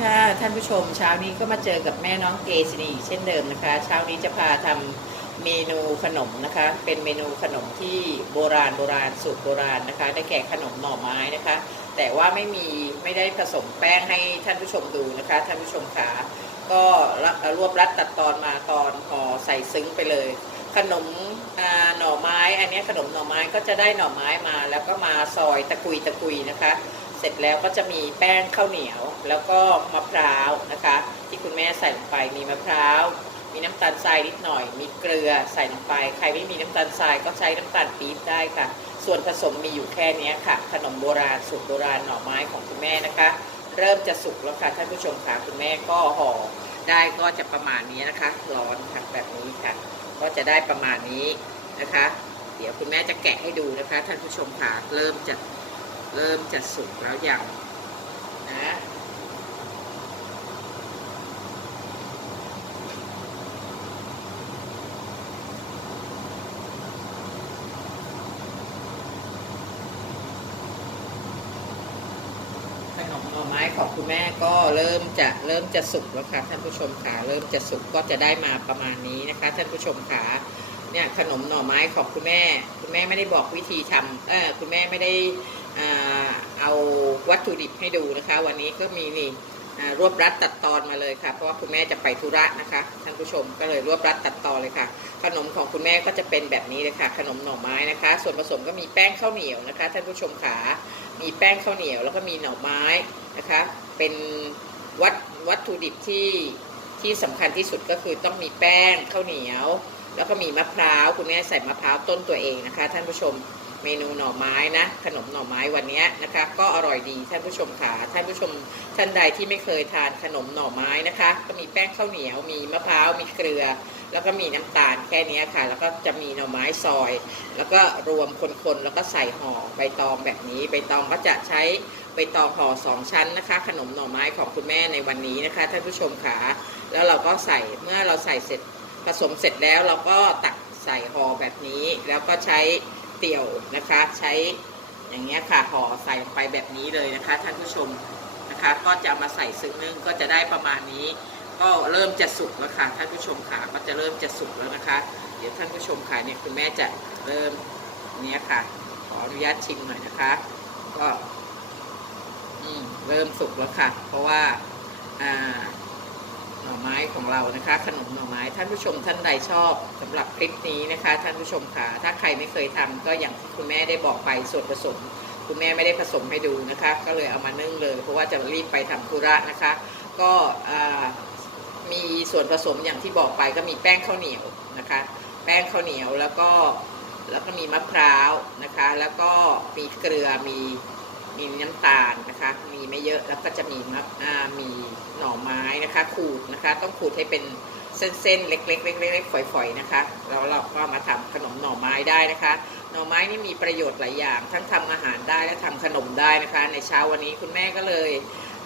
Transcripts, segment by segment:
ค่ะท่านผู้ชมเช้านี้ก็มาเจอกับแม่น้องเกษณีเช่นเดิมนะคะ เช้านี้จะพาทำเมนูขนมนะคะ เป็นเมนูขนมที่โบราณโบราณสูตรโบราณนะคะ ได้แก่ขนมหน่อไม้นะคะ แต่ว่าไม่มีไม่ได้ผสมแป้งให้ท่านผู้ชมดูนะคะ ท่านผู้ชมขาก็รวบรัดตัดตอนมาตอนห่อใส่ซึ้งไปเลย ขนมหน่อไม้ อันนี้ขนมหน่อไม้ก็จะได้หน่อไม้มา แล้วก็มาซอยตะกุยตะกุยนะคะ เสร็จแล้วก็จะมีแป้งข้าวเหนียว แล้วก็มะพร้าวนะคะ ที่คุณแม่ใส่ลงไปมีมะพร้าวมีน้ำตาลทรายนิดหน่อย มีเกลือใส่ลงไป ใครไม่มีน้ำตาลทรายก็ใช้น้ำตาลปี๊บได้ค่ะ ส่วนผสมมีอยู่แค่นี้ค่ะ ขนมโบราณสูตรโบราณหน่อไม้ของคุณแม่นะคะ เริ่มจะสุกแล้วค่ะท่านผู้ชมค่ะคุณแม่ก็ห่อได้ก็จะประมาณนี้นะคะร้อนค่ะแบบนี้ค่ะ ก็จะได้ประมาณนี้นะคะ เดี๋ยวคุณแม่จะแกะให้ดูนะคะ ท่านผู้ชมค่ะเริ่มจะ เริ่มจะสุกแล้วอย่างนะขนมหน่อไม้ของคุณแม่ก็เริ่มจะเริ่มจะสุกแล้วค่ะท่านผู้ชมขาเริ่มจะสุกก็จะได้มาประมาณนี้นะคะ ท่านผู้ชมขา เนี่ยขนมหน่อไม้ของคุณแม่ คุณแม่ไม่ได้บอกวิธีทำเออคุณแม่ไม่ได้อ่าเอาวัตถุดิบให้ดูนะคะ วันนี้ก็มีนี่รวบรัดตัดตอนมาเลยค่ะ เพราะว่าคุณแม่จะไปธุระนะคะท่านผู้ชมก็เลยรวบรัดตัดตอนเลยค่ะ ขนมของคุณแม่ก็จะเป็นแบบนี้เลยค่ะ ขนมหน่อไม้นะคะ ส่วนผสมก็มีแป้งข้าวเหนียวนะคะท่านผู้ชมขามีแป้งข้าวเหนียวแล้วก็มีหน่อไม้นะคะ เป็นวัตวัตถุดิบที่ที่สำคัญที่สุดก็คือต้องมีแป้งข้าวเหนียว แล้วก็มีมะพร้าวคุณแม่ใส่มะพร้าวต้นตัวเองนะคะ ท่านผู้ชมเมนูหน่อไม้นะขนมหน่อไม้วันนี้นะคะ ก็อร่อยดีท่านผู้ชมค่ะท่านผู้ชมท่านใดที่ไม่เคยทานขนมหน่อไม้นะคะ ก็มีแป้งข้าวเหนียว มีมะพร้าวมีเกลือ แล้วก็มีน้ำตาลแค่นี้ค่ะ แล้วก็จะมีหน่อไม้ซอย แล้วก็รวมคนๆแล้วก็ใส่ห่อใบตองแบบนี้ใบตองก็จะใช้ใบตองห่อสองชั้นนะคะ ขนมหน่อไม้ของคุณแม่ในวันนี้นะคะ ท่านผู้ชมค่ะแล้วเราก็ใส่เมื่อเราใส่เสร็จ ผสมเสร็จแล้วเราก็ตักใส่ห่อแบบนี้ แล้วก็ใช้เตี่ยวนะคะ ใช้อย่างเงี้ยค่ะห่อใส่ไปแบบนี้เลยนะคะ ท่านผู้ชมนะคะ ก็จะมาใส่ซึ้งนึ่งก็จะได้ประมาณนี้ ก็เริ่มจะสุกแล้วค่ะท่านผู้ชมค่ะก็จะเริ่มจะสุกแล้วนะคะ เดี๋ยวท่านผู้ชมค่ะเนี่ยคุณแม่จะเริ่มเนี้ยค่ะ ขออนุญาตชิมหน่อยนะคะ ก็อืมเริ่มสุกแล้วค่ะ เพราะว่าอ่า หน่อไม้ของเรานะคะ ขนมหน่อไม้ท่านผู้ชมท่านใดชอบสำหรับคลิปนี้นะคะ ท่านผู้ชมค่ะ ถ้าใครไม่เคยทำก็อย่างที่คุณแม่ได้บอกไปส่วนผสม คุณแม่ไม่ได้ผสมให้ดูนะคะ ก็เลยเอามานึ่งเลย เพราะว่าจะรีบไปทำธุระนะคะ ก็มีส่วนผสมอย่างที่บอกไปก็มีแป้งข้าวเหนียวนะคะ แป้งข้าวเหนียวแล้วก็แล้วก็มีมะพร้าวนะคะ แล้วก็มีเกลือมีมีน้ำตาลนะคะมี เยอะแล้วก็จะมีมะมีหน่อไม้นะคะ ขูดนะคะ ต้องขูดให้เป็น เส้นๆ เล็กๆเล็กๆฝอยๆนะคะแล้วเราก็มาทำขนมหน่อไม้ได้นะคะ หน่อไม้นี่มีประโยชน์หลายอย่าง ทั้งทำอาหารได้และทำขนมได้นะคะ ในเช้าวันนี้คุณแม่ก็เลย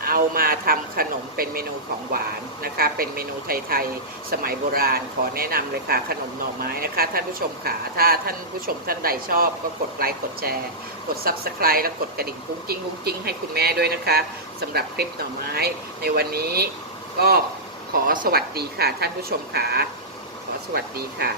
เอามาทำขนมเป็นเมนูของหวานนะคะ เป็นเมนูไทยๆ สมัยโบราณ ขอแนะนำเลยค่ะ ขนมหน่อไม้นะคะ ท่านผู้ชมค่ะถ้าท่านผู้ชมท่านใดชอบ ก็กดไลค์ กดแชร์ กด subscribe และกดกระดิ่งกุ้งกิ้งกุ้งกิ้งให้คุณแม่ด้วยนะคะสำหรับคลิปหน่อไม้ในวันนี้ก็ ขอสวัสดีค่ะ ท่านผู้ชมค่ะ ขอสวัสดีค่ะ